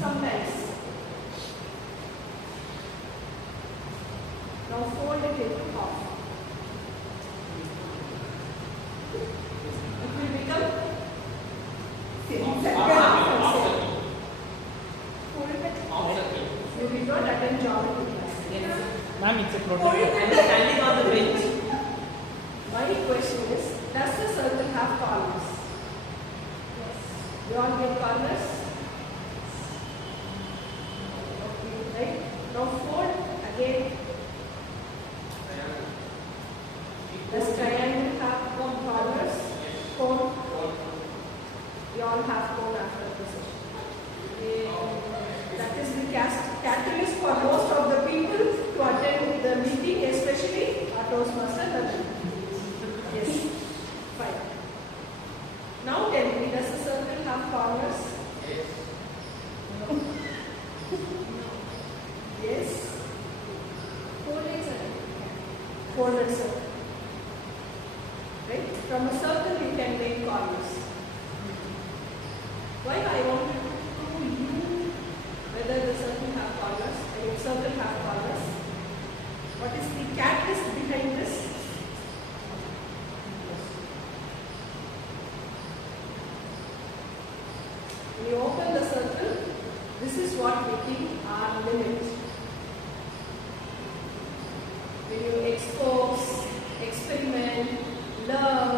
sometimes. Now fold it into half. It will become you did not attend geometry class. Ma'am, it's a Hold prototype. it. I'm standing on the bench. My question is, does the circle have corners? Yes. You all get corners? Okay, right? Now fold again. Does triangle have corners? Cone? You all have cone after the session. That is the catalyst for most of the people to attend the meeting, especially our Toastmasters. Yes, fine. Now tell me, does the circle have corners? Yes. No. Yes. Folded circle. Right? From a circle you can make corners. Why I want to prove you whether the circle have corners, circle have corners. What is the catalyst behind this? When you open the circle, this is what we think are limits. When you expose, experiment, learn,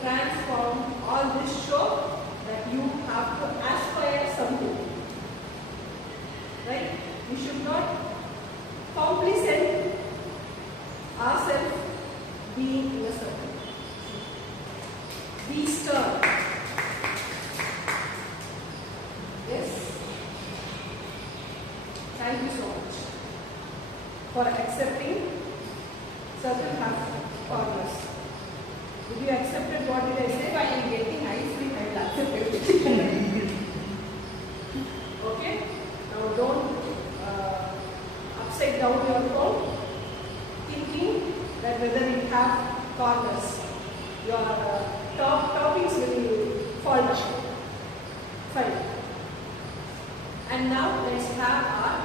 transform, all this show that you have to aspire something. Right? We should not complacent ourselves being in a circle. Be stern. Yes? Thank you so much for accepting circle have corners. Did you accept it? What did I say? If I am getting ice cream, I will accept it. Okay? Now don't upside down your phone thinking that whether it have corners. Your toppings will fall down. Fine. And now let's have our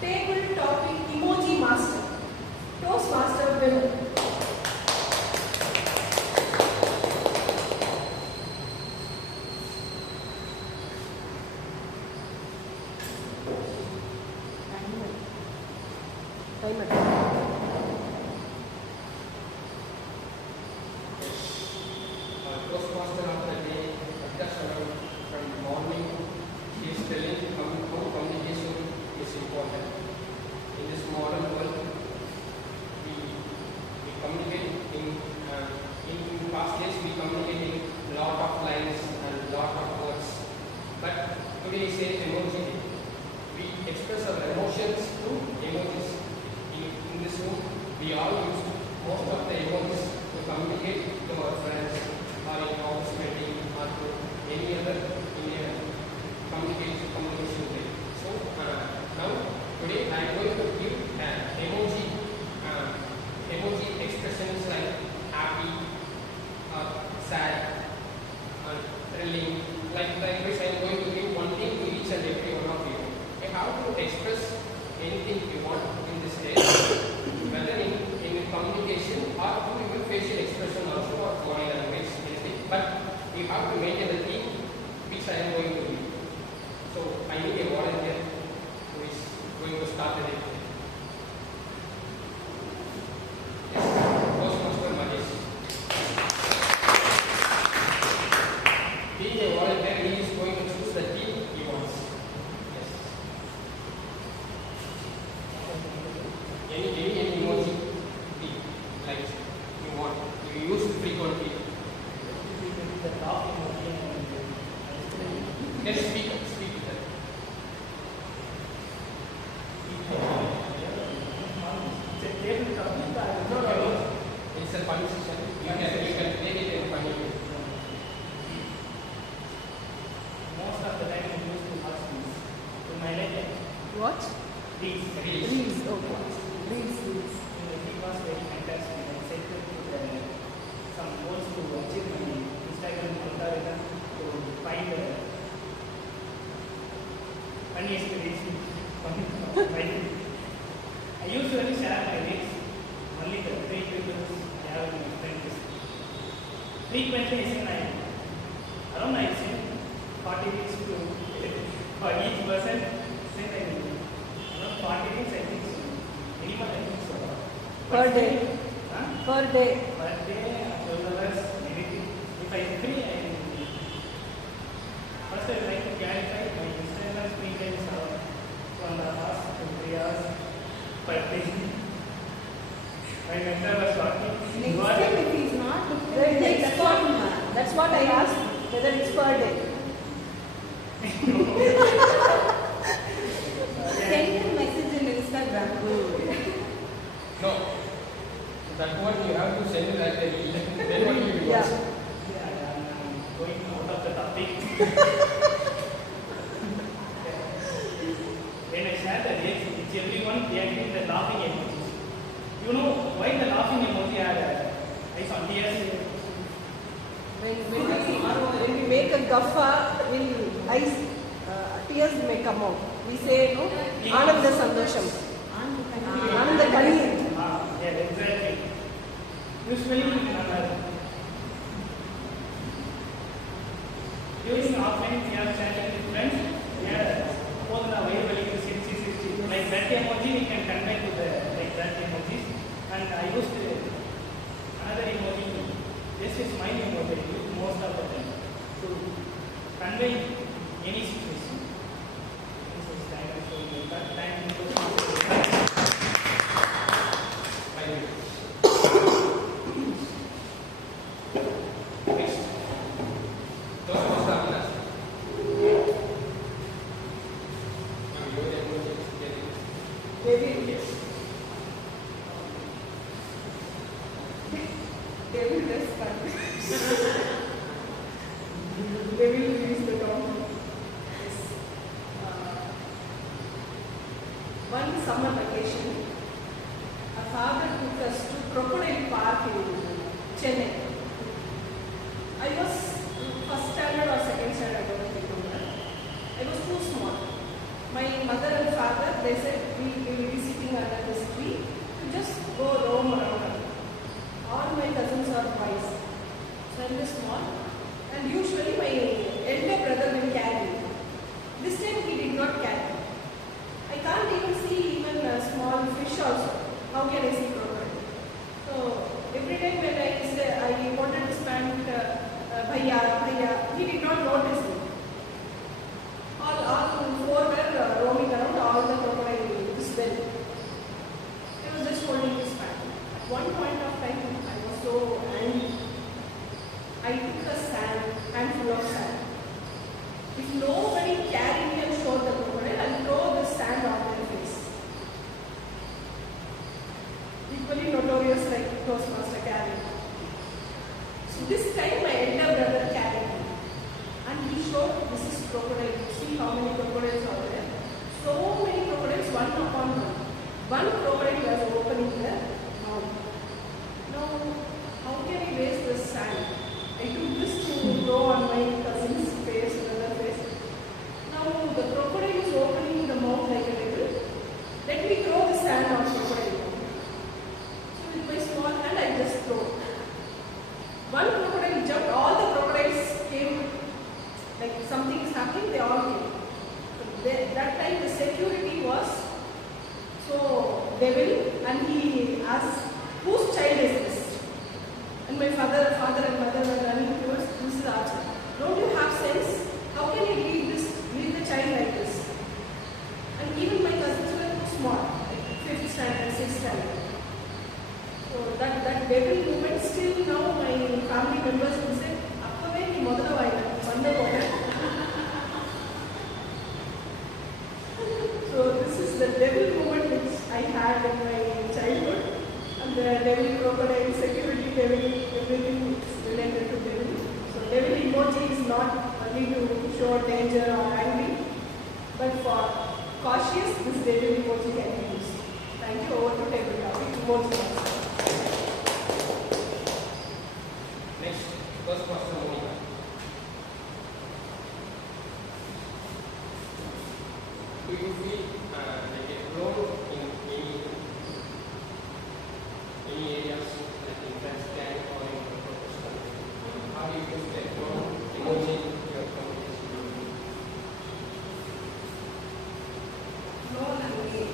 table topping emoji master. Toastmaster Vellore. Toastmaster of the day, from morning, he is telling how communication is important. In this modern world, we communicate in past days we communicate in lot of lines and lot of words. But today is emoji day. We express our emotions through emojis. In this room, we all use most of the emojis to communicate to our friends or in office meeting or to any other communication way. So now today I am going to give emoji expressions like happy, sad, thrilling. Like which I am going to give one thing to each and every one of you. How to express anything you want in this day, whether in communication or through your facial expression also or body language, anything. But you have to maintain the theme which I am going to do. So I need a volunteer who is going to start the day. Yes, Toastmaster Mahesh. Being a volunteer, he is going to choose the theme he wants. Yes. Any emoji like you want, you use frequently. The top emoji. Can you speak with that? It's a table topic. No. It's a funny session. You can take it in funny way. Most of the time I use to watch these. To manage it. What? These. Reels. Okay. Reels. It was very fantastic. I set to some goals to achieve my Instagram algorithm to find funny experience. I usually share my dates only the 3 people I have in my friends. Frequently, I say around I say 40 weeks to for each person. Say around 40 weeks I think so. Minimum I think so. Per day. Huh? Per day. Per day, 12 hours, anything. If I am free, I will. First, I would like to clarify my Instagram screen time is around 1.5 hours to 3 hours per day. My mentor was talking. Next time if he's not, That's what I asked, whether it's per day. send a message in Instagram. No. That one you have to send it at the then only you Yeah. watch. Yeah, I'm going out of the topic. When I share the dates, it's everyone reacting the laughing emojis. You know why the laughing emoji are eyes on tears? When we make a guffa, tears may come out. We say, no, Ananda Sandosham. Ananda Kanir. Yeah, exactly. Usually, during offline, we are chatting with friends. Yeah, both are available in 60. Like that emoji, we can convey to the like that emojis. And I used another emoji. This is my emoji. I use most of the time to convey any situation. This is time to show you that time to Thank you. Next. Toastmasters. David, Yes. David is fun. David is the dog. Yes. One summer vacation, a father took us to Crocodile Park in Chennai. I was first standard or second standard, I don't remember. I was too small. My mother and father, they said we will be sitting under this tree to just go roam around. All my cousins are boys. So I'm just small. And usually my elder brother will carry me. This time he did not carry me. I can't even see even a small fish also. How can I see crocodile? So every time when I wanted to spend bhaiya, he did not notice me. All four were roaming around all the crocodile this well. I was just holding his back. At one point of time, I was so angry. I took a handful of sand. If nobody carried me and showed the crocodile, I'll throw the sand on their face. Equally notorious like Toastmaster carrying. So this time my elder brother carried me. And he showed this is crocodile. See how many crocodiles are there. So many crocodiles, one upon one. One crocodile was opening the mouth. Now, how can I waste this sand? I took this to throw on my cousin's face, another face. Now the crocodile is opening the mouth like a devil. Let me throw the sand on crocodile. So with my small hand, I just throw. One crocodile jumped, all the crocodiles came, like something is happening, they all came. So that time the security was so devil, and he asked, whose child is this? And my father and mother were running towards, this is our child. Don't you have sense? How can you leave the child like this? And even my cousins were too small, like 5th standard, 6th standard. So that devil moment, still now my family members will say, Appave ni modala vaina, vanda poda. So this is the devil moment which I had in my childhood. And the devil, crocodile, security devil, everything is related to devil. So devil emoji is not only to show danger or angry, but for cautious, this devil emoji can be used. Thank you. Over to table topic. Emoji. Next, Toastmaster Monica. Do you feel like a grown in any areas like in transplant or in professional? How do you use that grown emoji in your communication? No, language.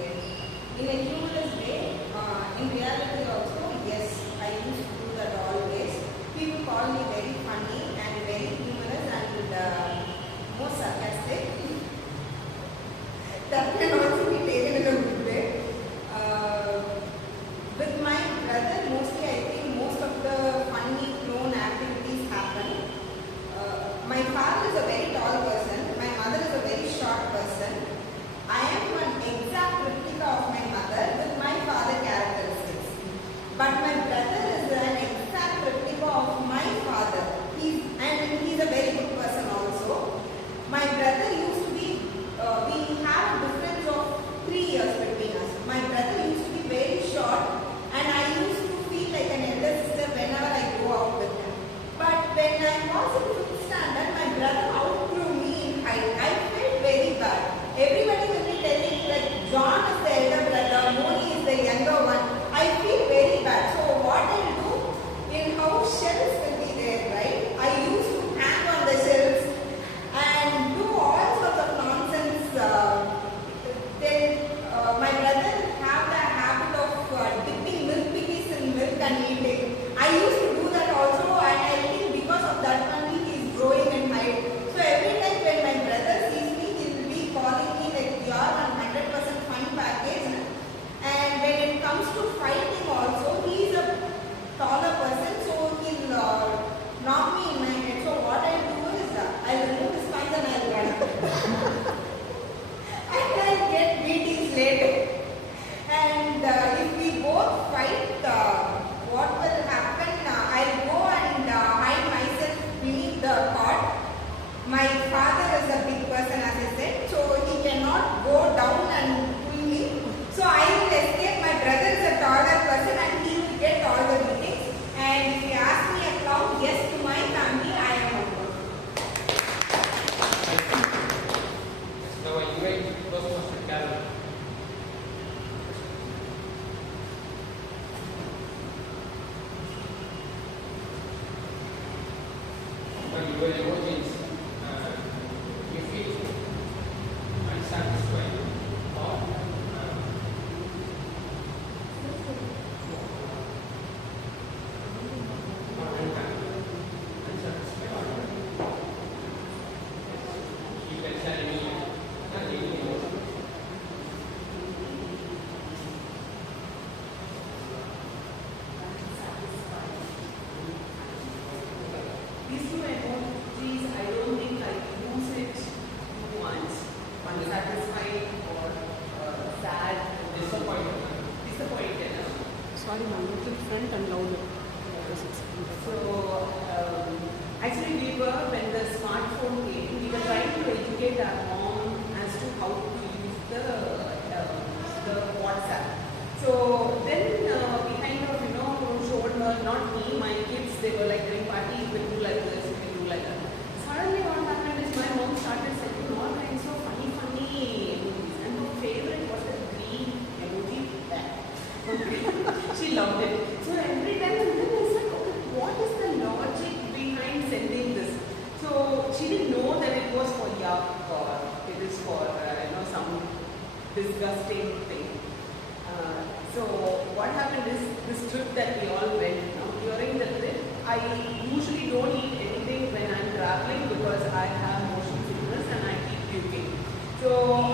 Yes. In a humorous way, in reality also, yes, I used to do that always. People call me very funny and very humorous and more sarcastic. That can also be taken in a good way. With my brother, mostly I think most of the funny clone activities happen. My father is a very tall person. My mother is a very short person. I am an exact replica of my mother with my father characteristics. But my brother is an exact replica of my father. He's a very good person also. My brother used to be, we have a difference of 3 years between us. My brother used to be very short and I used to feel like an elder sister whenever I go out with him. But when I was in 5th standard, my brother outgrew me in height. I felt very bad. Everybody will be telling like John is the elder brother, Moni is the younger one. I feel very bad. So what I'll do, in house shelves will be there, right? I used to hang on the shelves and do all sorts of nonsense. Then my brother have the habit of dipping milk piggies in milk and eating. I used to do that also, and I think because of that only he is growing in height. So every time when my brother sees me, he will be calling me like you are 100% fun package. And when it comes to fighting also, he is a taller person, so he'll knock me in my head. So what I'll do is I'll remove his pants and I'll run. And I'll get beatings later. And if we both fight, what will happen? I'll go and hide myself beneath the cot. My father is a big person, as I said, so he cannot go down and pull me. So I will escape. My brother is a taller person and he will get all the beatings. And if you ask me a clown, yes, to my family, I am a clown. Now I invite Toastmaster Carol. When your emojis, you feel unsatisfied or unsatisfied or you can share any emotion. These two emojis, I don't think I use it once. Unsatisfied or sad, Disappointed. disappointed. Sorry, ma'am, little front and louder. So, actually we were, when the smartphone came, we were trying to educate our mom as to how to use the WhatsApp. So then we kind of, showed her, not me, my kids, they were like doing party, you can do like this, you can do like that. Suddenly what happened is my mom started sending all kinds of funny emojis. And her favorite was the green emoji back. She loved it. So every time and then I said, okay, what is the logic behind sending this? So she didn't know that it was for yuck or it is for some disgusting thing. So what happened is this trip that we all went. During the trip, I usually don't eat anything when I'm traveling because I have motion sickness and I keep puking. So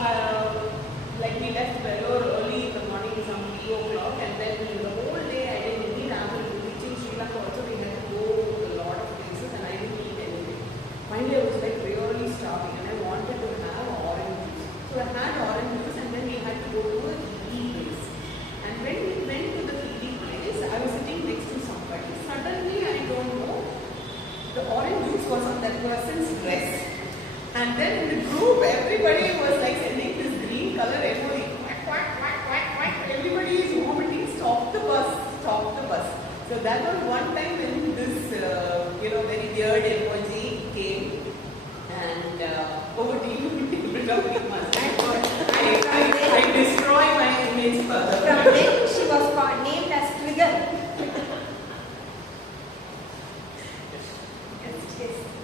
like we left Vellore early in the morning, some 3 o'clock, and then the whole day I didn't eat. After reaching Sri Lanka also we had to go a lot of places and I didn't eat anything. Finally I was like really starving and I wanted to have orange juice. So I had orange juice and then we had to go to a tea place. And when we went to the tea place, I was sitting next to somebody. Suddenly I don't know, the orange juice was on that person's dress. And then in the group everybody was like sending this green color emoji. Quack, quack, quack, quack, quack. Everybody is vomiting, stop the bus, stop the bus. So that was one time when this very weird emoji came. And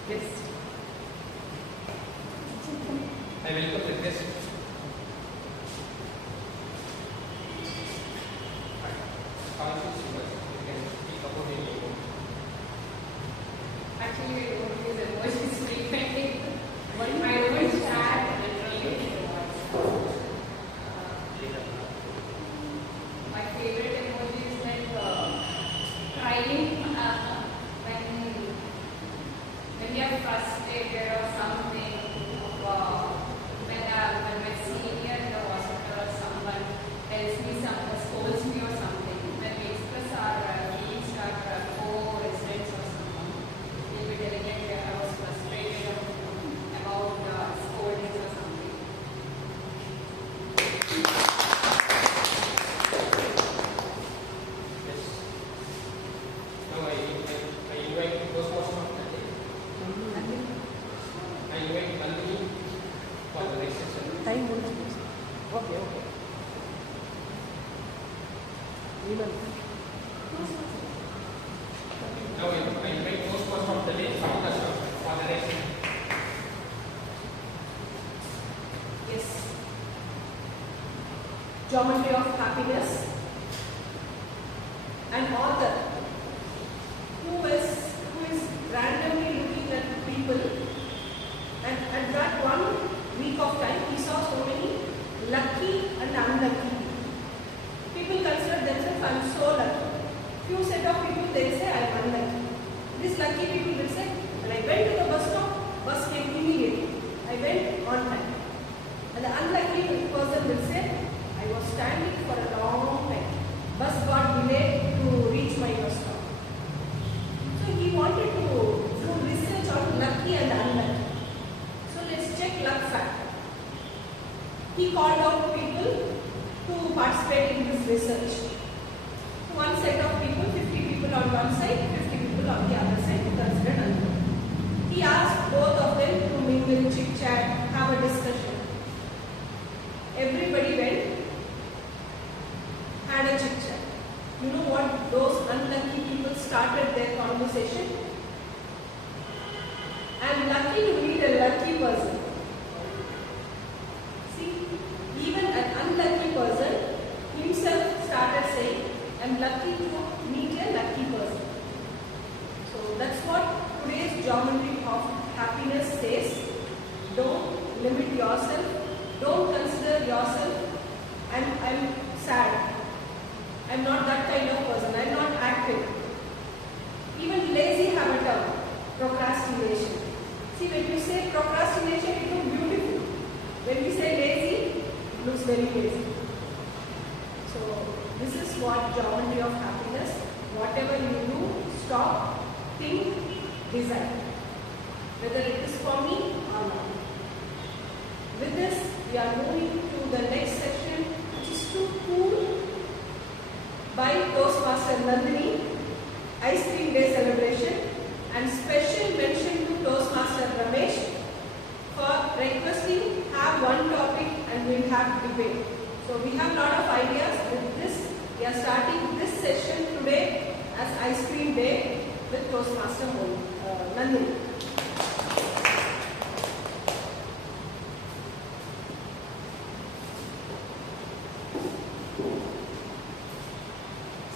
Yes. I welcome the guest. Actually, I don't use emojis frequently. But I don't chat literally in words. My favorite emoji is like crying when you are frustrated or something. When my senior in the hospital or someone tells me something, scolds me or something, when we express our feelings to our co-residents or someone, we'll be telling like I was frustrated about scoldings or something. Yes. Now I invite those person of the day. I invite Nandini for the next session. Time will be. Okay, okay. Now I invite those person of the day for the next session. Yes. Geometry of Happiness. An author who is randomly looking at people, and at that 1 week of time he saw so many lucky and unlucky people. People consider themselves, I am so lucky. Few set of people they say I am unlucky. These lucky people will say, when I went to the bus stop, bus came immediately. I went on time. And the unlucky person will say, I was standing for a long time. Bus got delayed to reach my bus stop. So he wanted to do research on lucky and unlucky. So let's check luck factor. He called out people to participate in this research. So one set of people, 50 people on one side, 50 people on the other side, who considered unlucky. He asked both of them to mingle, chit chat, have a discussion. Everybody went, had a chit chat. You know what those unlucky people started their conversation? I am lucky to meet a lucky person. See, even an unlucky person himself started saying, I am lucky to meet a lucky person. So that's what today's geometry of happiness says. Don't limit yourself. Don't consider yourself, I'm sad. I'm not that kind of person. I'm not active. Even lazy have a term, procrastination. See, when you say procrastination, it looks beautiful. When we say lazy, it looks very lazy. So, this is what geometry of happiness. Whatever you do, stop, think, decide. Whether it is for me or not. With this, we are moving to the next section, which is to cool by Toastmaster Nandini, Ice Cream Day celebration, and special mention to Toastmaster Ramesh for requesting have one topic and we'll have debate. So we have a lot of ideas with this. We are starting this session today as Ice Cream Day with Toastmaster Nandini.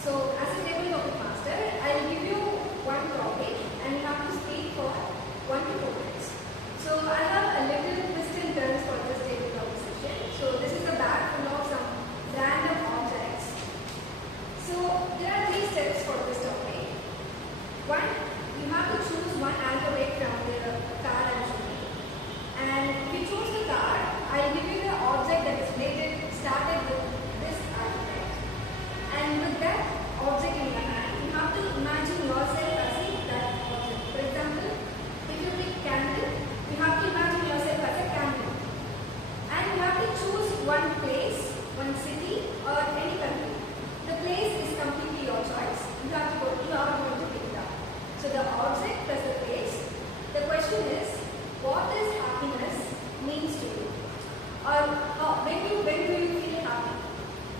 So, as a table topic master, I will give you one topic and you have to speak for 1 to 2 minutes. So, I have a little twist and turns for this table topic session. So, this is a bag full of some random objects. So, there are 3 steps for this topic. One, you have to choose one alphabet from the card I'm showing. And if you choose the card, I'll give you the object that is related, started with this alphabet. And with that object in your hand, you have to imagine yourself as that object. For example, if you pick candle, you have to imagine yourself as a candle. And you have to choose one place, one city, or any country. The place is completely your choice. You are going to pick it up. So the object plus the place. The question is, what does happiness means to you? Or when do you feel happy?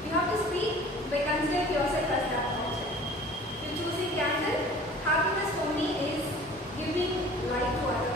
You have to speak by considering yourself as that object. You're choosing candle. Happiness for me is giving light to others.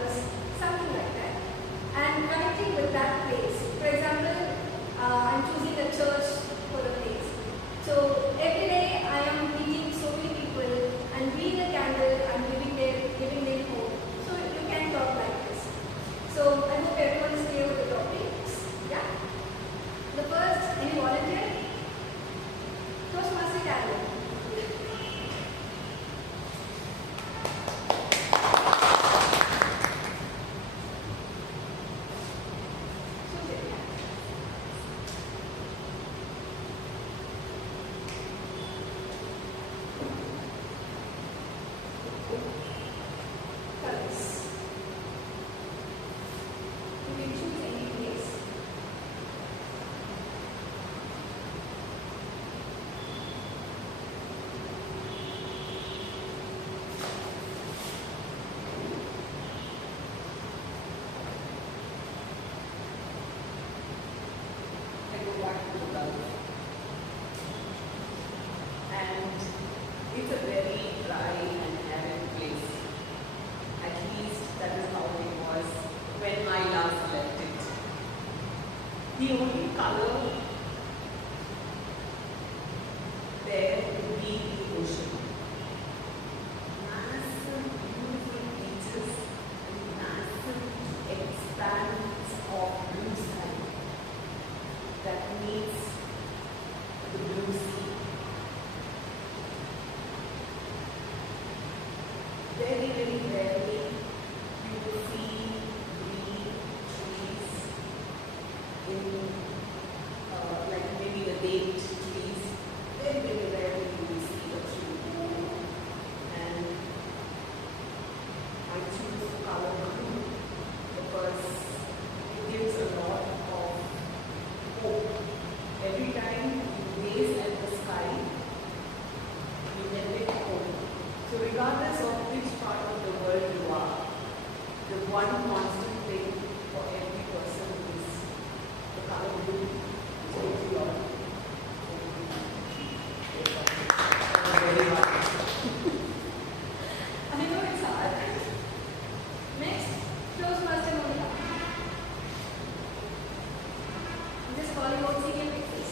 The only color there would be the ocean. Massive, beautiful beaches and massive expanse of blue sky that meets the blue sea. Very, very rarely you will see green trees in like maybe the date trees. Very, very rarely you will see the tree. And I choose the color blue because it gives a lot of hope. Every time you gaze at the sky, you can get hope. So regardless of which part of the world you are, the one constant thing for every person is the color blue. So it's your very hard. I know it's hard. Next, Toastmaster Monica. I'm just calling out senior pictures.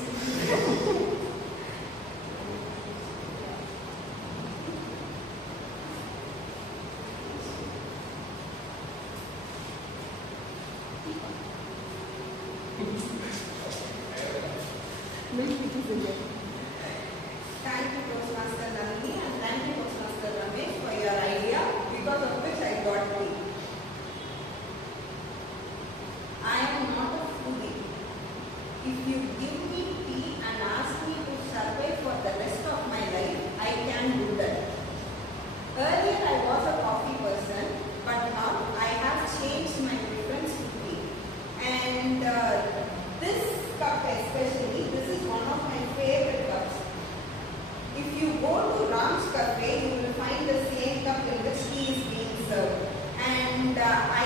Thank you, Toastmaster Nandini, and thank you, Toastmaster Ramesh, for your idea, because of which I got tea. I am not a foodie. If you give me tea and ask me to survive for the rest of my life, I can do that. Earlier I was a coffee person, but now I have changed my preference to tea. And this cup especially, this is one of my favorite cups. If you go to Ram's Cafe, you will find the same cup in which tea is being served. And I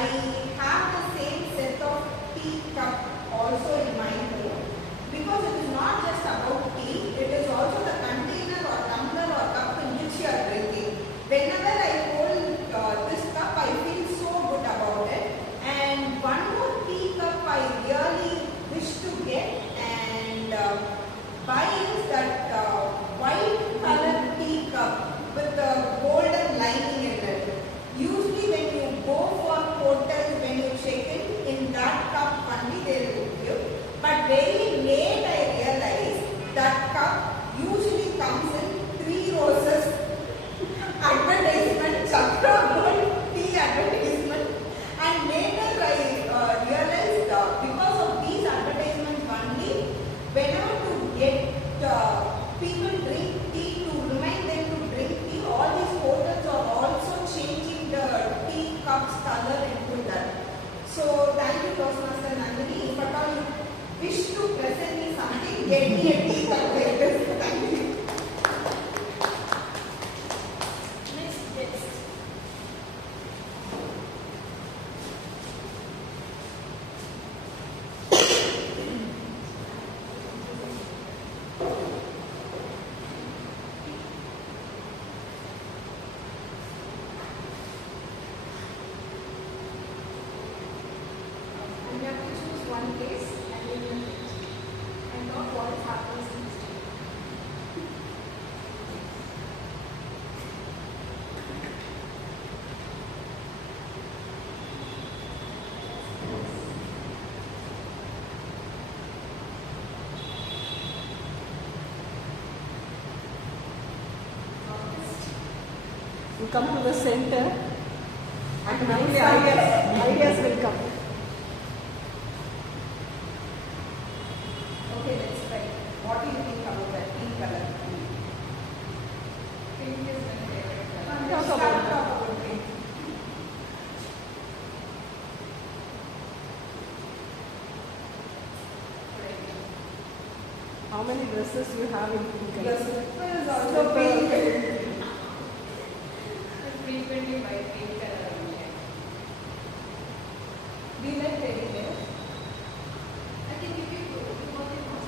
have the same set of tea cup also in my home, because it is not just about tea, it is also the container or tumbler or cup in which you are drinking. Whenever I hold this cup, I feel so good about it. And one more tea cup I really wish to get and buy is that white colored tea cup with the golden lining in it. Usually when you go for hotels, when you check in that cup only they will give. But very late I realized that cup usually comes in 3 roses advertisement, Chakra Gold tea advertisement. And later I realized because of these advertisements only, whenever to get people drink tea, to remind them to drink tea, all these hotels are also changing the tea cups color into that. So thank you, Toastmaster Nandini. If at all you wish to present me something, get me a tea cup like this. Thank you. Next guest. And you have to choose one case and live in it and not what happens in history. You come to the center and now the ideas will come. Okay, let's try. What do you think about that pink color? Pink is my favorite color. Let's Talk talk about about pink. how many dresses you have in pink color. Your slipper is also pink. Frequently buy pink color only. Do you like teddy bears? I can give you what it was.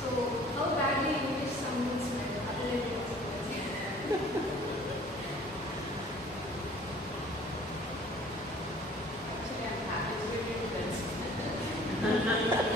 So, how badly you wish someone smelled other than it was. Actually, I'm habituated to that.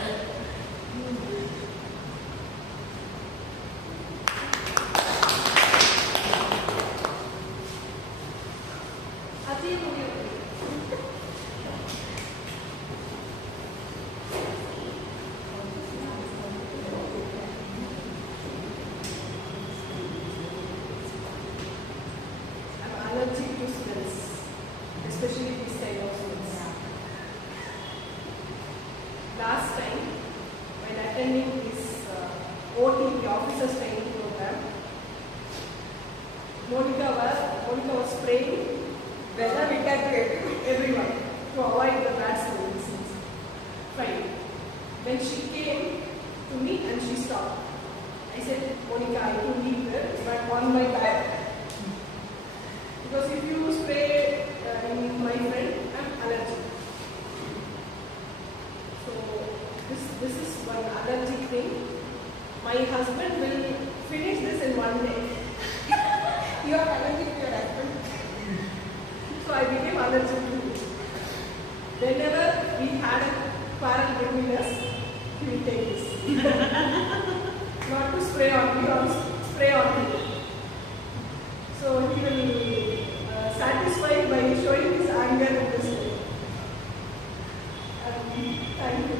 everyone to avoid the bad smells. Fine. Then she came to me and she stopped. I said, Monica, I could leave there, but on my back. Because if you spray in my friend, I'm allergic. So this is one allergic thing. My husband will finish this in one day. You are allergic to your husband. So I became allergic to it. Whenever we had a quarrel between us, he will take this. Not to spray on me or spray on me. So he will satisfy by showing his anger in this way. Thank you.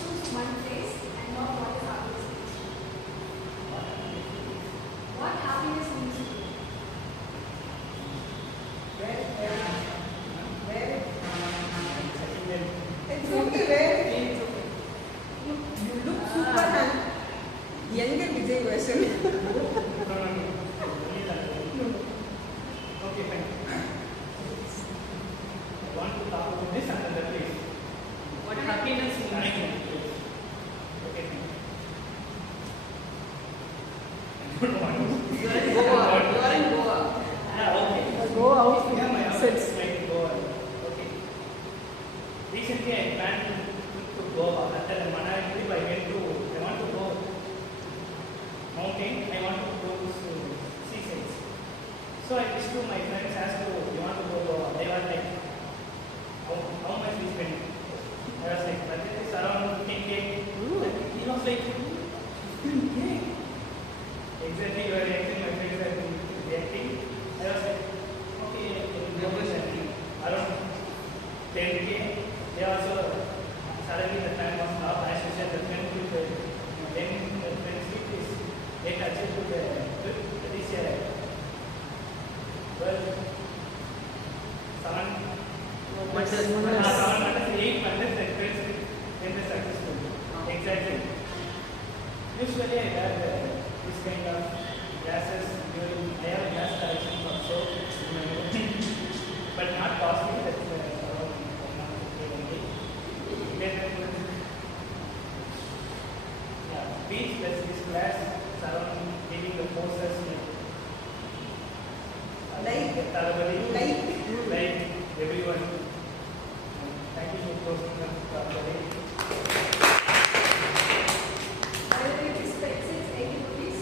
Choose one place and not what is happiness means to you. What happiness means to you? It's okay, where? You look super handsome. Younger Vijay version. No. Only that. Okay, fine. I want to talk about this another place. What happiness means. Okay, fine. I don't want You are in Goa. You are in Goa. Okay. Go out Yeah, my to house is like Goa. Okay. Recently, I planned to Goa. After the Manali trip, I want to go mountain. I want to go to seasides. So I reached to my friends, asked to, you want to go Goa? They were like, how much we spend? I was like, budget is around 15K. He was like, 15K? Exactly, you are reacting, my friends are reacting. I was like, okay, around 10K. They also, suddenly the time was up. As you said, the friend with the friendship is they touch it to the trip this year. Well, 7 months, 8 months, the friendship when they successful. Exactly. Usually I have this kind of gases during, I have a gas collection also in my room. But not costly, that's around 1 only. Yeah, beach plus this class around giving the forces like everyone. Thank you for posting us properly. I will take expenses, 80 rupees.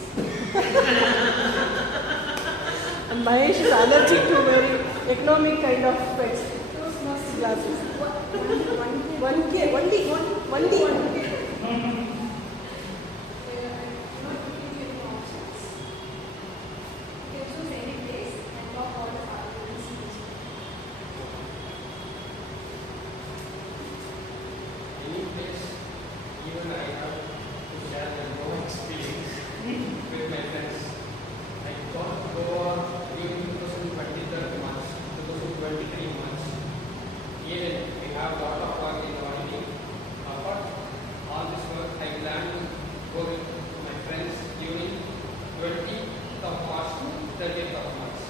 And Mahesh is allergic to very economic kind of pets. Toastmasters glasses. 1K, 1D. I'm not giving you any options. You can choose any place and talk about the happiness means to you. Any place, even I have to share my own experience with my friends. I got to Goa during 2023 months, 2023 months. Even we have a lot of work in the morning. Apart all this work, I plan to go with my friends during 20th of March to 30th of March.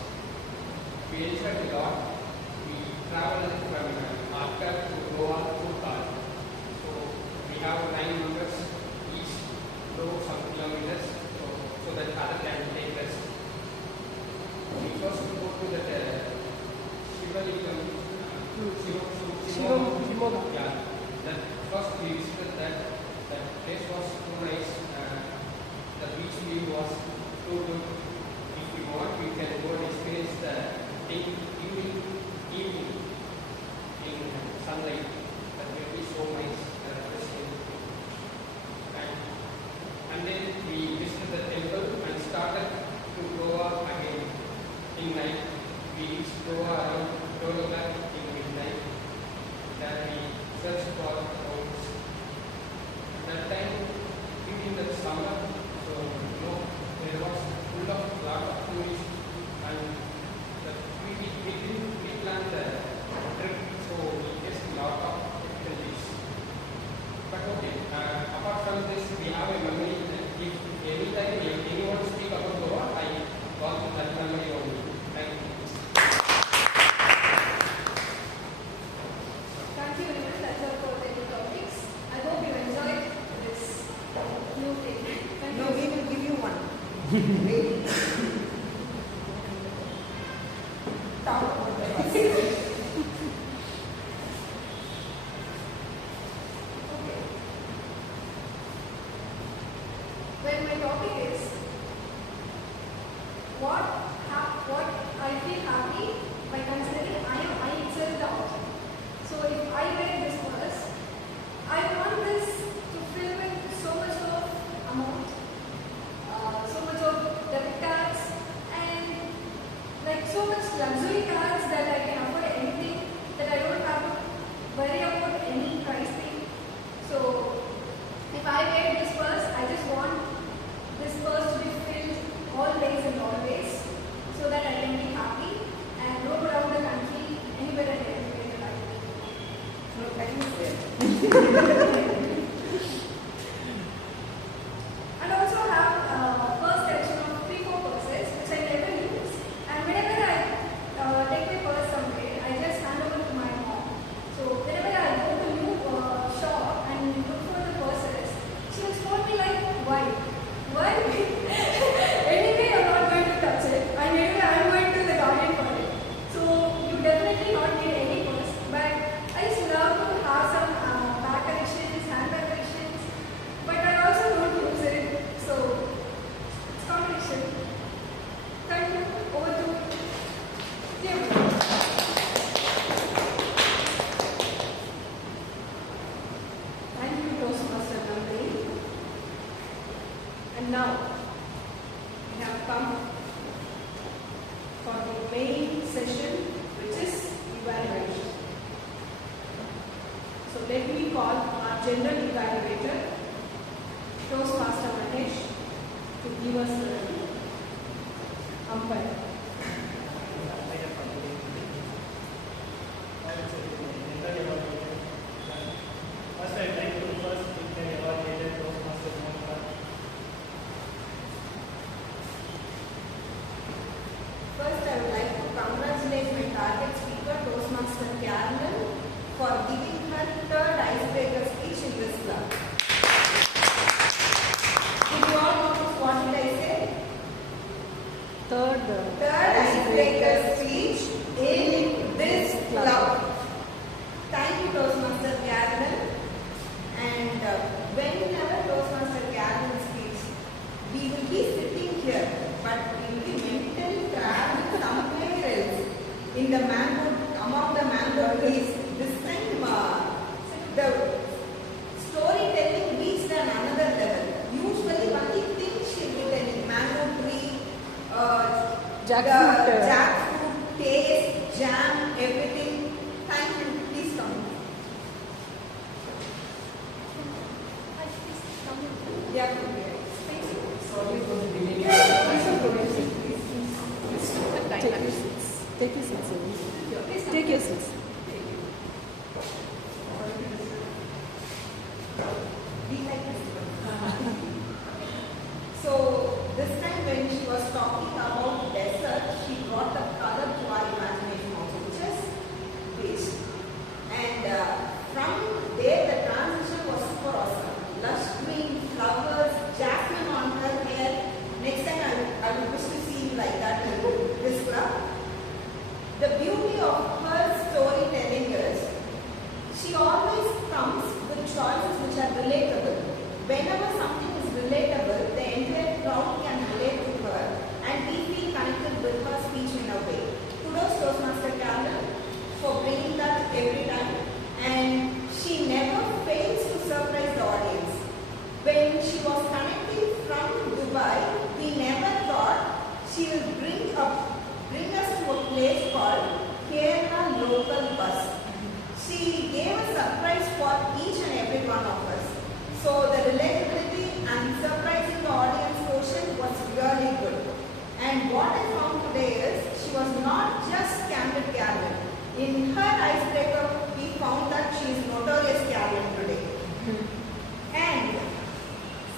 We enjoyed a lot. We traveled from Arcot to Goa to car. So we have 9 members each drove some kilometers so that other can take rest. We first go to that Shivalingam, Shimoga. Yeah, that first we visited that place was too nice. The beach view was too good. If we want, we can go and experience the evening in sunlight. That will be so nice and refreshing. And then we visited the temple and started to Goa again in night. We reached Goa around 12 o'clock in midnight. Talk about the bus. Okay. Well, my topic is what I feel happy by considering I itself the object. So if I read this verse, I want this to fill with so much of amount, so much of debit cards, and like so much luxury cards that I can afford anything, that I don't have to worry about any price thing. So if I read this verse, I just want this verse to be filled always and always, so that I can be happy and roam around the country anywhere and everywhere in life. No, thanks. And also have first collection of 3-4 purses which I never use. And whenever I take my purse somewhere, I just hand over to my mom. So whenever I go to new shop and look for the purses, she will scold me like, why? Why? Anyway, I'm not going to touch it. And anyway, I'm going to the garden for it. So you definitely not need any purse. But I just love to have some bag collections, handbag collections. But I also don't use it. So it's competition. Thank you. Over to Jim. Thank you, Toastmaster Company. And now we have come for the main session, which is evaluation. So let me call our general evaluator, Toastmaster Mahesh, to give us the umpire. First, I'd like to first declare evaluated Toastmasters Monica. First, I would like to congratulate my target speaker, Toastmaster Carolyn, for giving her third icebreaker speech in this club. Did you all notice what did I say? Third Icebreaker speech in this club. Thank you, Toastmaster Carolyn. And whenever Toastmaster Carolyn speaks, we will be sitting here, but we will be mentally traveling somewhere else in the among the mango trees. This time, the storytelling reached another level. Usually, only things she will tell mango tree, Jackfruit. the jackfruit, taste, jam, everything. Thank you. Please come. Yeah, Sorry for the delay. Take your seats. Take your seats. Be like this. So this time when she was talking about desert, she brought the color to our imagination also, which is beige. And from there the transition was super awesome. Lush green flowers, jasmine on her hair. Next time I would wish to see you like that in this club. The beauty of her storytelling is she always comes with choices which are relatable. Whenever something is relatable, the entire crowd can relate to her and we feel connected with her speech in a way. Kudos Toastmaster Carolyn for bringing that every time, and she never fails to surprise the audience. When she was connecting from Dubai, we never thought she will bring us to a place called Kerala Local Bus. She gave a surprise for each and every one of us. So the relatability and surprising the audience quotient was really good. And what I found today is she was not just candid Carolyn. In her icebreaker, we found that she is notorious Carolyn today. And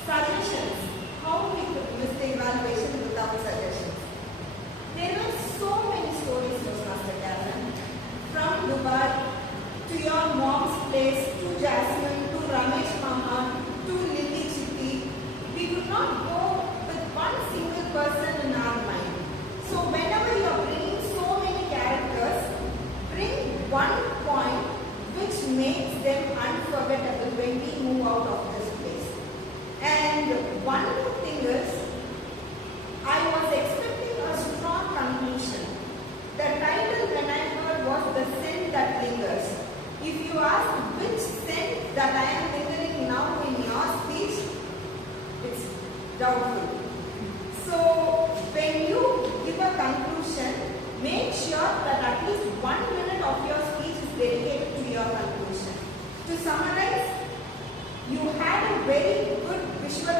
suggestions. How we could miss the evaluation without suggestions? There were so many stories, Toastmaster Carolyn. From Dubai to your mom's place, to Jasmine, to Ramesh Mama, to Lily Chitti. We could not go with one one single person in our mind. So whenever you are bringing so many characters, bring one point which makes them unforgettable when we move out of this place. And one more thing is, I was expecting a strong conclusion. The title when I heard was The Scent That Lingers. If you ask which scent that I am lingering now in your speech, it's doubtful. So when you give a conclusion, make sure that at least 1 minute of your speech is dedicated to your conclusion. To summarize, you had a very good visual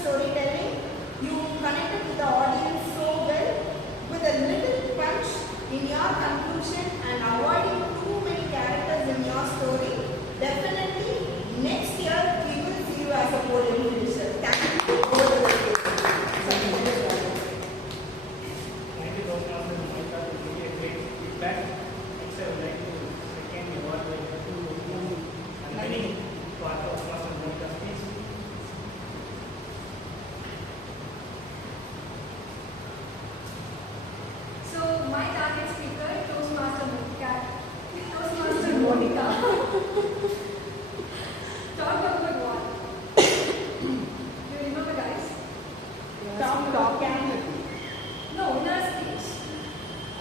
storytelling. You connected with the audience so well with a little punch in your conclusion and avoiding too many characters in your story. Definitely, next year we will see you as a podium finisher. Thank you. Over to the stage. Thank you, Toastmasters. I thought it was really a great feedback. Next, I would like to second the word and many to our Toastmasters Monica speech. So my target speaker, Toastmaster Monica. Talk about what? You remember, guys? Talk and No, in our speech.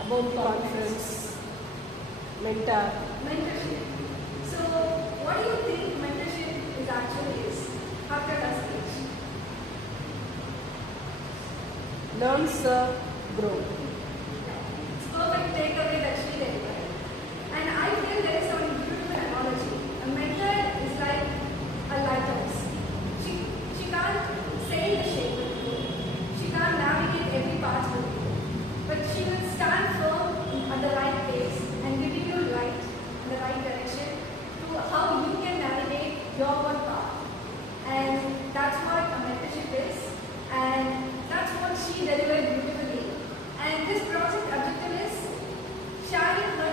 about conference, mentor. Mentorship. So, what do you think mentorship is actually is after that speech? Learn, serve, grow. It's perfect takeaway that she delivered. And I feel there is some beautiful analogy. A mentor is like a lighthouse. She can't sail the ship with you. She can't navigate every path with you. But she will stand firm at the right place and give you light in the right direction to how you can navigate your own path. And that's what a mentorship is. And that's what she delivered beautifully. And this project objective is sharing her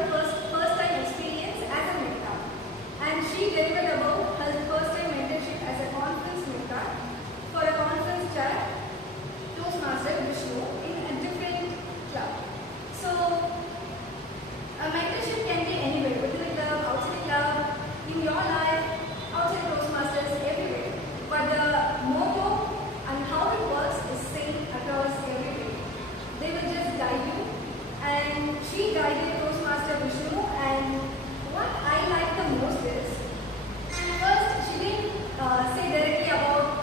first-time experience as a mentor. And she delivered about her first-time mentorship as a conference mentor for a conference chair, Toastmaster Vishnu, in a different club. So, a mentorship can be anywhere, within the club, outside the club, in your life, outside Toastmasters, everywhere. But the motto and how it works is same across everywhere. They will just guide you. And she guided Toastmaster Vishnu, and what I like the most is, first she didn't say directly about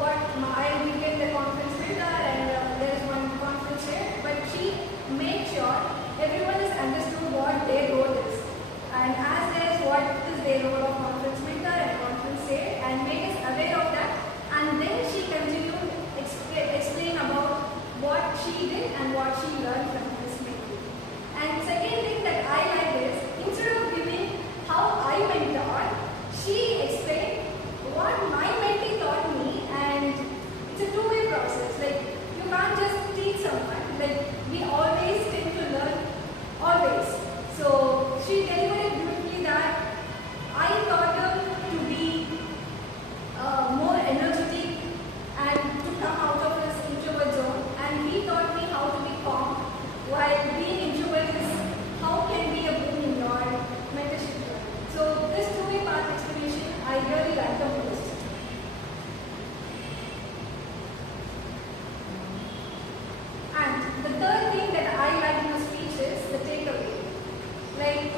what I became the conference mentor and there is one conference here, but she made sure everyone has understood what their role is. And as there is what is their role of conference mentor and conference chair, and made us aware of that. And then she continued explain about what she did and what she learned from this mentor. And second thing that I like is, instead of giving how I mentored, she explained what my mentee taught me, and it's a two-way process. Like, you can't just teach someone. Like, we always tend to learn, always. So she delivered it beautifully that I taught her to be more energetic and to come out of his introvert zone, and he taught me how to be calm, while being introvert is how can be a boon in your mentorship journey. So this two-way path explanation I really like the most. And the third thing that I like in the speech is the takeaway. Like,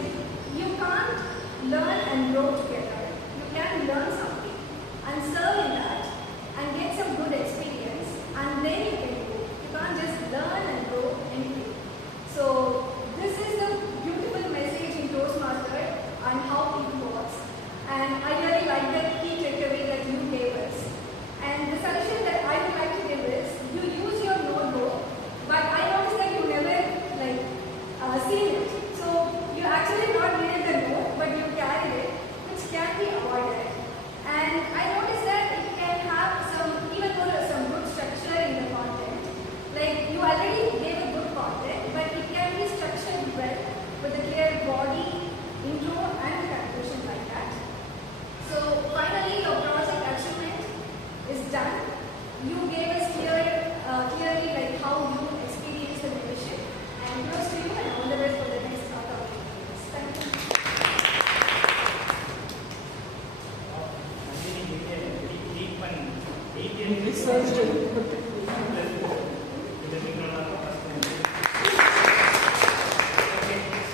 it's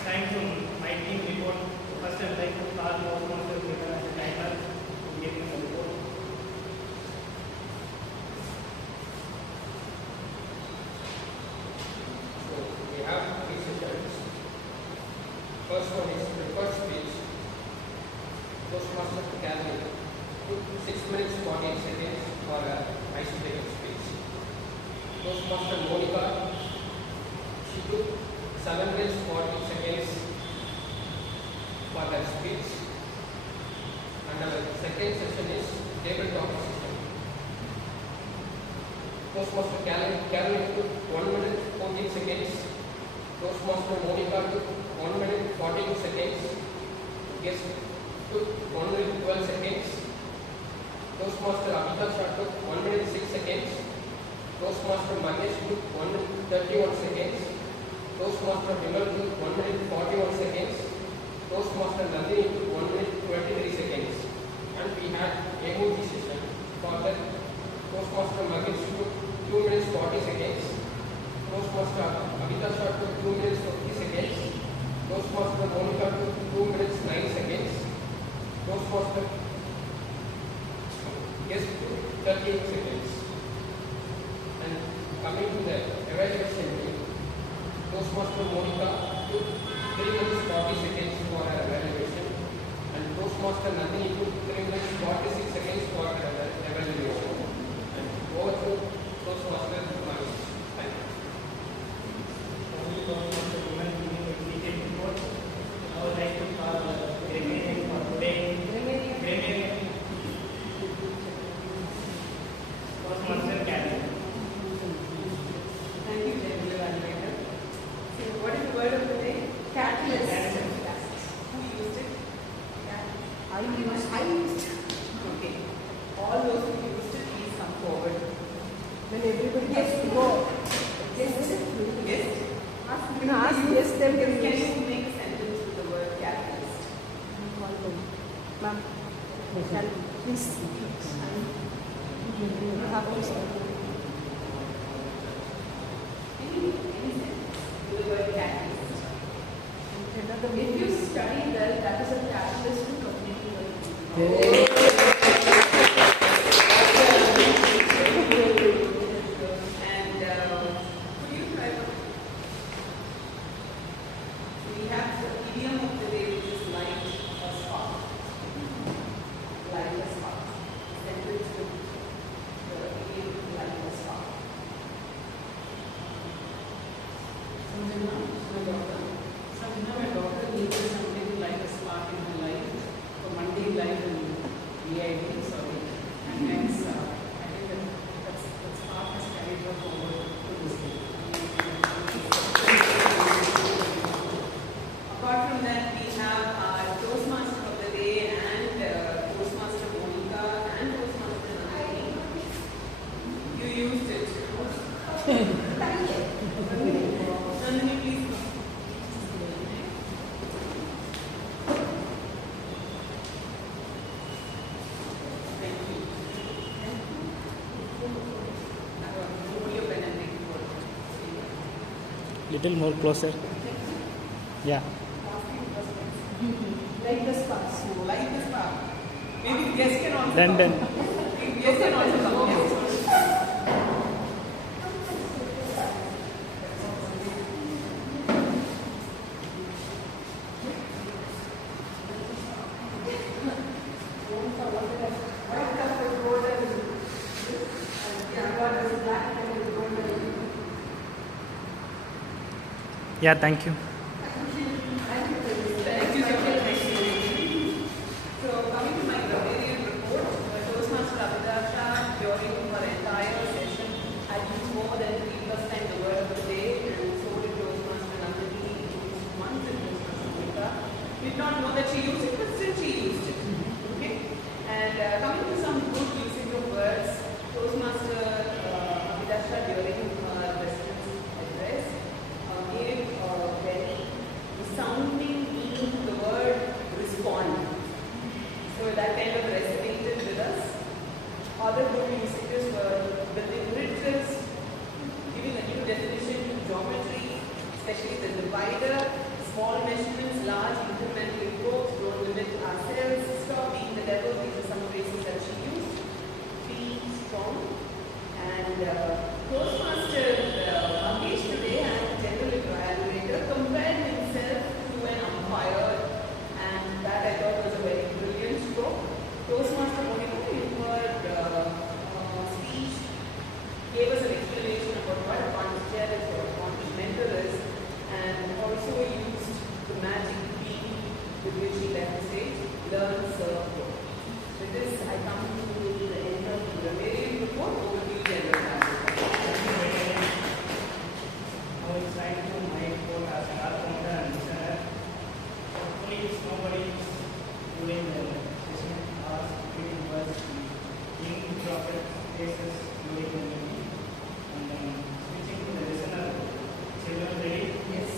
time to my team report. First, I would like to call Toastmasters leader as a timer to give him the report. So we have three sessions. First one is the first speech. Toastmaster Academy took 6 minutes 48 seconds for a icebreaker speech. Toastmaster Monica, she took 7 minutes 40 seconds for her speech. And our second session is table talk session. Toastmaster Carolyn took 1 minute 14 seconds. Toastmaster Monica took 1 minute 42 seconds. Guest took 1 minute 12 seconds. Toastmaster Abhita Shah took 1 minute 6 seconds. Toastmaster Mahesh took 1 minute 31 seconds. Toastmaster Vimal took 1 minute 41 seconds. Toastmaster Nandini took 1 minute 23 seconds. And we had emoji session. For that, Toastmaster Mahesh took 2 minutes 40 seconds. Toastmaster Abhita Shah took 2 minutes 50 seconds. Toastmaster Monica took 2 minutes 9 seconds. Toastmaster Guest took 38 seconds. And coming to the evaluation team, Toastmaster Monica took 3 minutes 40 seconds for her evaluation, and Toastmaster Nandini took 3 minutes 46 seconds for her evaluation. And over to Toastmaster Mahesh. Thank you. Thank you, Toastmaster Vimal, giving a detailed report. I would like to call Remaining for today. Remaining. Toastmaster Carolyn. Thank you, General Advisor. So, what is the word of the day? Catalyst. Who used it? I used. Okay. All those who used it, please come forward. When everybody has to go. Yes. Yes. You know, ask yes, then Can yes. you make a sentence with the word catalyst? Ma'am, please. You have to say. Any sentence with the word catalyst. If you study well, that is a catalyst to completely well. And could you try one? We have the idiom of the day, which is light or spark. Light or spark. Sentence with the idiom light or spark. My daughter needs something like a spark in her life, for mundane life and VID, sorry. And hence, I think that spark has carried her forward to this day. Apart from that, we have our Toastmaster of the day and Toastmaster Monica and Toastmaster Nandini. You used it. Thank you. Nandini, please come. Thank you. Hold your pen and take it forward. Little more closer. Yeah. Like the sparks. So, like this part. Maybe guests can also Then. come. Guests can also come. Yes. White cup with golden. And what is black cup with golden. Yeah, thank you. Thank you so much. So, coming to my grammarian report, Toastmaster Abhita Shah during her entire session had used more than 3% the word of the day, and so did Toastmaster Nandini. It used once in Toastmaster Monica. Did not know that she used it, but still she used it. Okay? And coming to some good usage of words, Toastmaster Abhita Shah during her president's address gave a very sounding meaning to the word respond. So that kind of resonated with us. Other good usages were With this, I come to the end of the very report. Over to you, General Manager. Now it's time to my report as an architect and listener. Hopefully, it's nobody doing the session or reading words in proper cases during the meeting. And then switching to the listener. Is everyone ready? Yes.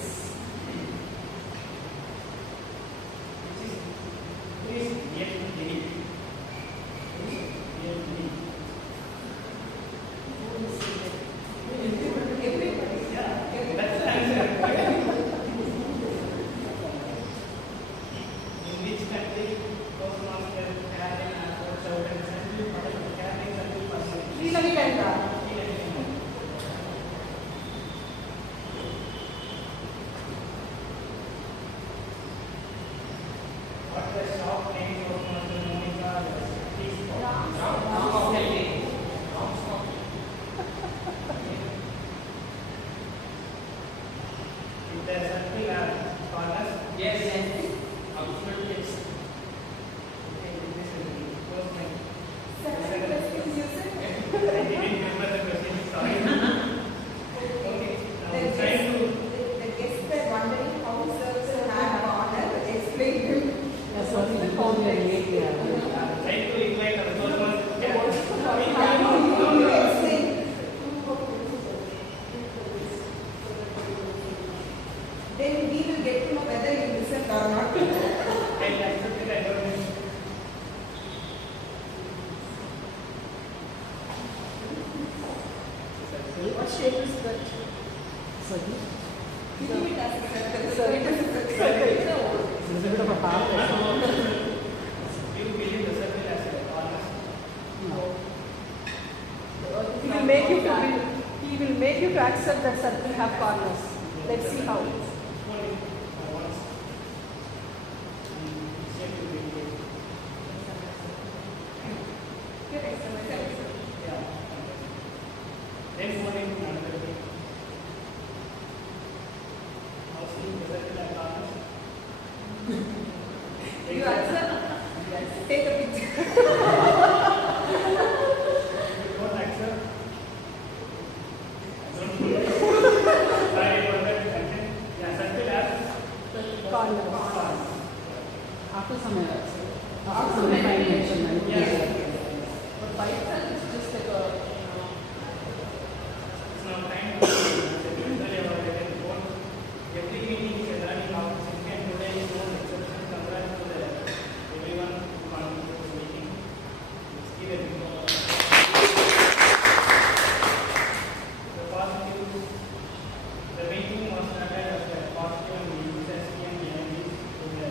Which is, who is real? In which country Toastmaster carrying and coach out and central carrying central person? Sri Lanka. What the shop name Toastmaster Monica was? Please If the circle are corners, Yes. Absolutely. okay, this is the first name. Several questions you said. I didn't remember the question, sorry. Okay, now The try to guests were wondering how circle had corner. Explain to me. try to invite our Toastmaster. You explain. Then we will get to know whether you listened or not. I accepted, I don't know. What shape is that? Give it as a circle. So it is a circle. Do you believe the circle as a corner? He will make you to accept that circle have corners. Let's see how. Only once. Same to be good. Yeah. Then one in another thing. How soon the circle are corners? You answer. Yes. Take a picture. Don't accept. Don't do it. Sorry about that content. Yeah, circle as Corners. After some explanation, yes. But by itself, it's just like a, It's not time to tell about it. Every meeting is a learning opportunity, and today is no exception. Congrats to everyone who contributed to this meeting. Let's give a big applause. The positive, the meeting was started as a positive and enthusiastic and behind it. The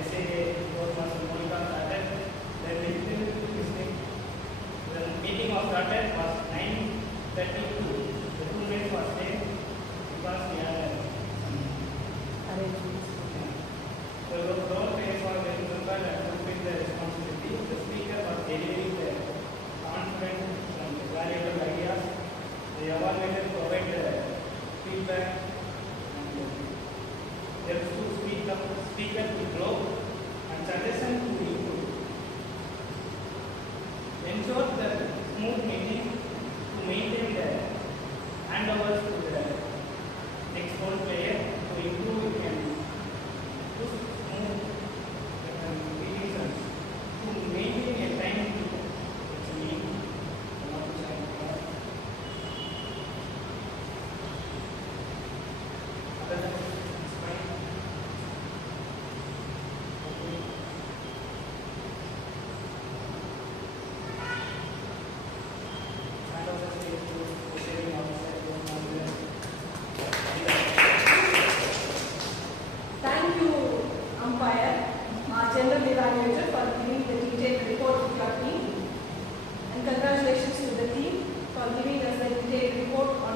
essay Toastmaster Monica started. Then listening. The meeting was started was 9:32. The 2 minutes was late because we had the role plays for the principal and fulfill the responsibility. The speaker was delivering the confident and valuable ideas. The evaluator provide the feedback and helps to speaker to grow and suggestion to improve. Ensure the smooth meeting to maintain the handovers to the next phone player to improve it and to smooth meetings to maintain a time to its meeting. Other than it's fine. Okay. Thank you, umpire, general evaluator, for giving the detailed report of your team. And congratulations to the team for giving us the detailed report on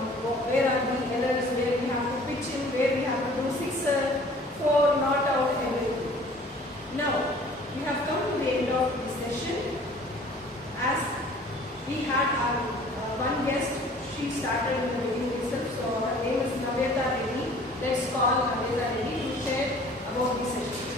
where are the errors, where we have to pitch in, where we have to do 6, 4, not out, everything. Now, we have come to the end of this session. As we had our one guest, she started in the beginning itself, so her name is Navyata Reddy. Let's call Navyata Reddy to share about this session.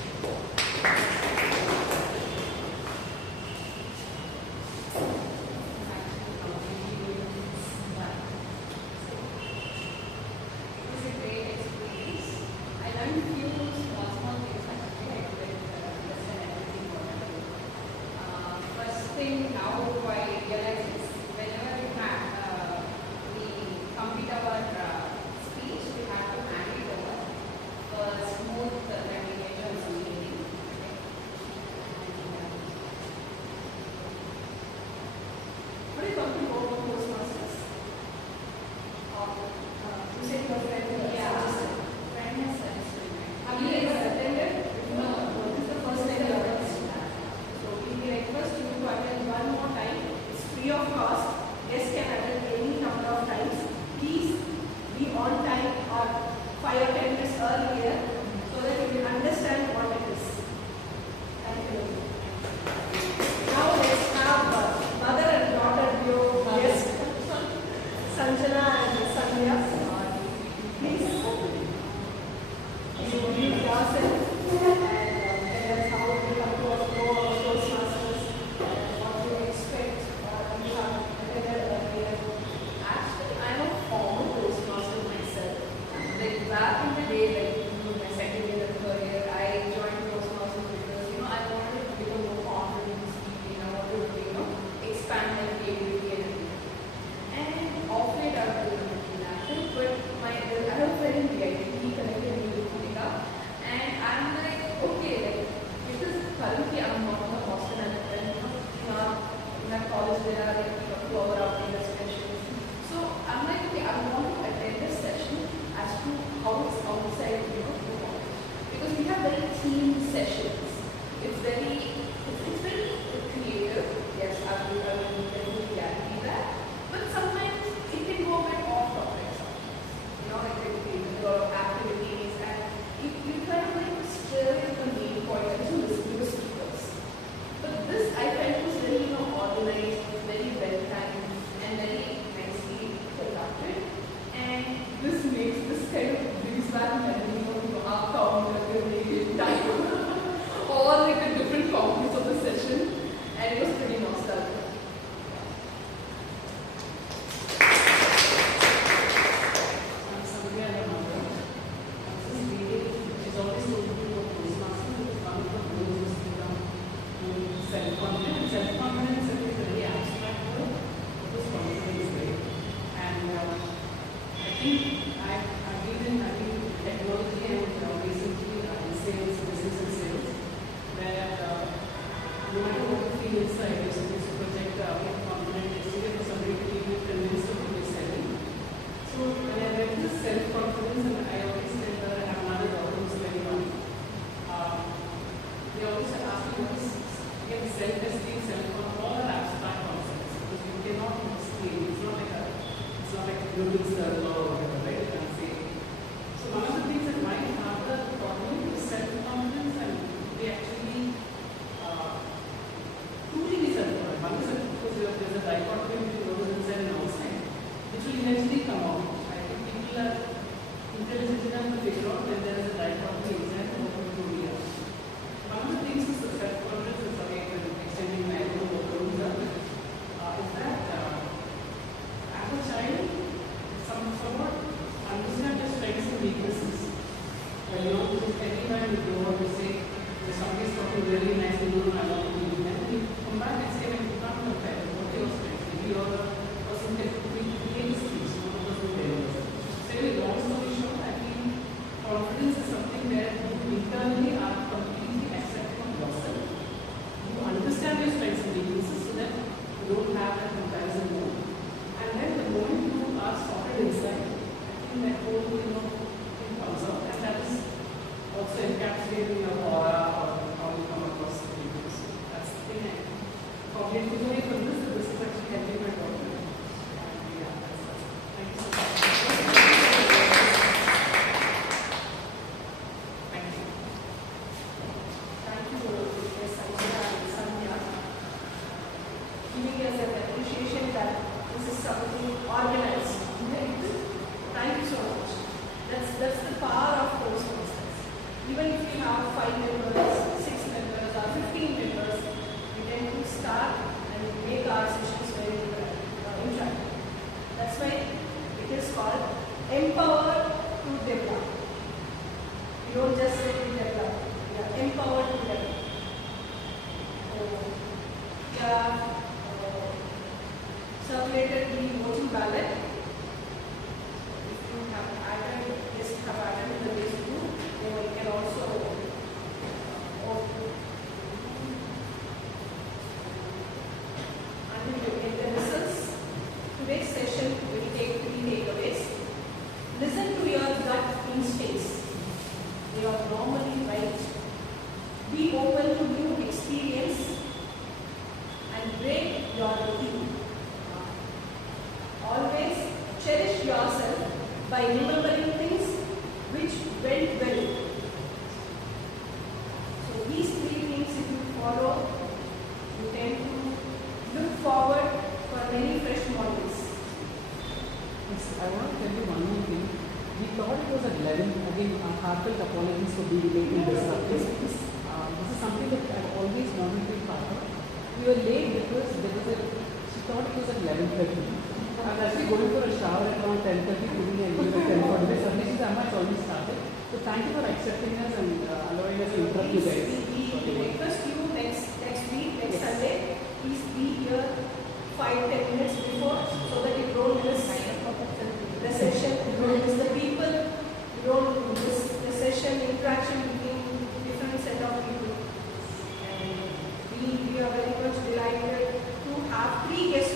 there are like 2-hour after sessions. So I'm like, okay, I want to attend this session as to how it's outside, the college. Because we have very themed sessions. It's very creative. Yes, I will definitely guarantee that. But sometimes it can go a bit off topic. Like a lot of activities, and you try to like stir in the main point and to listen to the speakers. But this I felt was very organized, very well timed, and very nicely conducted. And this makes this kind of brings back memories of our count time or like the different copies of the session, and it was pretty nostalgic. Somebody I remember, this lady, she's always told me about Toastmasters, because one of the goals is to become self-confident. Self-confidence is a very abstract word, because confidence is great. And I think I've been in technology and recently in sales, business and sales, where no matter what you feel inside, you're supposed to project confident yesterday for somebody to keep you convinced of what you're selling. So when I read this self-confidence, and I always said that I have another daughter who's 21, they always ask me, again, self-esteem, self-confidence, all are abstract concepts, because you cannot explain. It's not like a Newton's third law or whatever, right? You can say. So one of the things that my father taught me is self-confidence, and they actually two things is self-confidence. One is because there's a dichotomy between what is inside and outside, which will eventually come out. I think people are intelligent enough to figure out when there is a dichotomy inside and what will truly are. One of the things is the self-confidence, is again extending my own workloads, is that as a child, somewhat understand your strengths and weaknesses. Because every time you grow up, you say, if somebody is talking really nicely, I want to be with them. You come back and say, you can't compare. What are your strengths? Maybe you're a person that creates things, not a person who delivers. So, long story short, I feel confidence is something where you internally are completely accepting of yourself. You understand your strengths and weaknesses so that you don't have that comparison mode. And then the moment you are sorted inside, I think that whole thing comes out, and that is also encapsulated in your aura or how you come across the people. So that's the thing I probably took away from this, and this is actually helping my daughter. And yeah, that's it. Thank you so much. Thank you. Thank you, Sanjana and Sandhya, giving us an appreciation that this is something organized. Thank you so much. That's the power of Toastmasters. Even if you have 5 members, 6 members, or 15 members, we tend to start and make our sessions very interactive. That's why it is called Empower to Develop. You don't just say to develop, you are empowered to develop. We have circulated the voting ballot. Have attended the base group, or you can also until you get the results. Today's session will take 3 takeaways. Listen to your gut instincts. They are normally right. Be open to new experience and break your routine. Always cherish yourself by remembering things which went well. So these 3 things, if you follow, you tend to look forward for many fresh models. Yes, I want to tell you one more thing. We thought it was at 11. Again, heartfelt apologies for being late in this subject. This is something that I've always wanted to be part of. We were late because she thought it was at 11:30. I was actually going for a shower at around 10:30, putting in at 10:45. Suddenly she said, Amma, it's already started. So thank you for accepting us and allowing us to interrupt you guys. We request you next week, next Sunday, please be here 5-10 minutes before so that you don't miss the session, you don't miss the people, you don't miss the session interaction between different set of people. And we are very much delighted to have 3 guests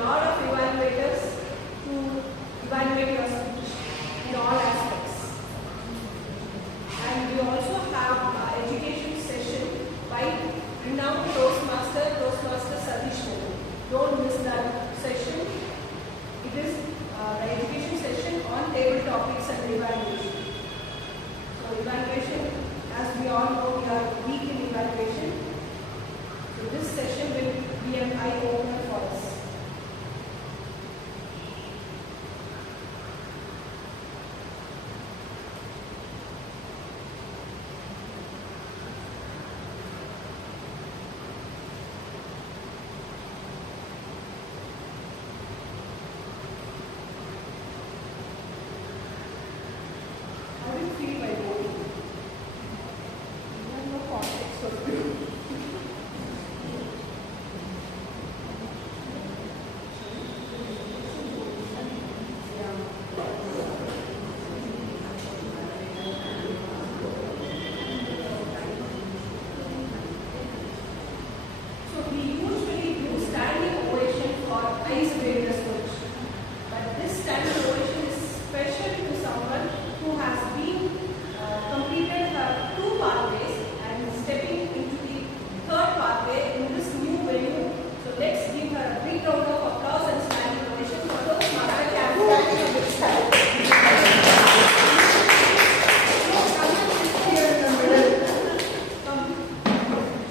lot of evaluators to evaluate your speech in all aspects. And we also have education session by renowned Toastmaster Satish. Don't miss that session. It is the education session on table topics and evaluation. So evaluation, as we all know, we are weak in evaluation. So this session will be an eye-opener for us. How do you feel by voting? You have no context for it. So we usually do standing ovation for icebreaker speech. But this standing ovation is special to someone who has been completed her 2 pathways and is stepping into the 3rd pathway in this new venue. So let's give her a big round of applause and standing ovation for those Mother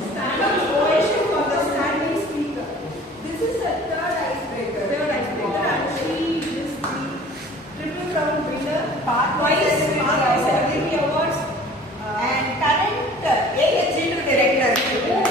Standing ovation for the standing speaker. This is the 3rd icebreaker. 3rd icebreaker, and she is the triple crown winner. Twice Celebrity Awards And current AHG2 director. And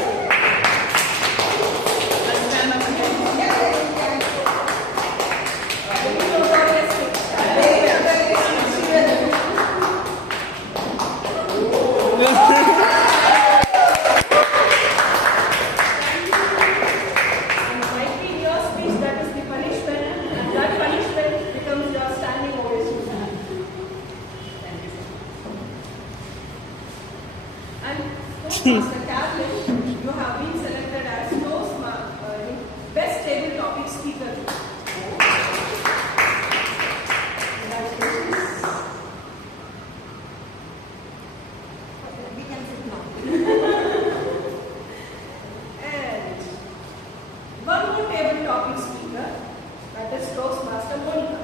might be in your speech that is the punishment, and that punishment becomes your standing ovation. And Toastmaster Carolyn, you have been selected as Best Table Topic Speaker. Congratulations. We can sit now. And one more table topic speaker, that is Toastmaster Monica.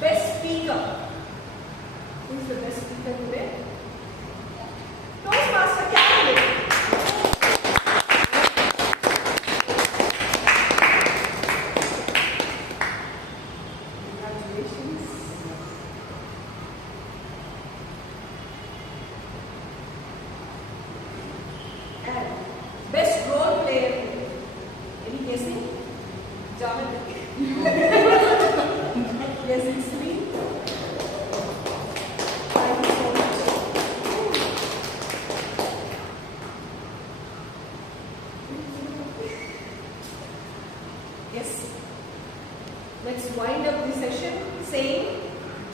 Best speaker. Who is the best speaker today? Toastmaster Carolyn. Congratulations. And best role player. Any guessing? Jonathan. Yes, it's me. Thank you so much. Yes. Let's wind up the session saying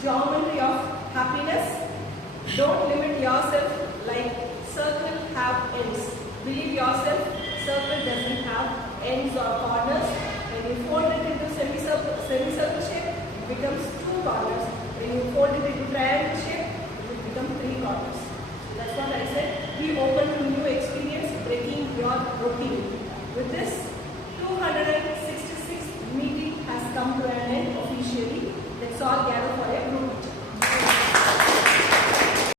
geometry of happiness. Don't limit yourself like circle have ends. Believe yourself, circle doesn't have ends or corners. When you fold it into semicircle shape, it becomes 2 corners. When you fold it into triangle shape, it will become 3 corners. That's what I said. Be open to new experience, breaking your routine. With this, 266th meeting has come to an end officially. Let's all gather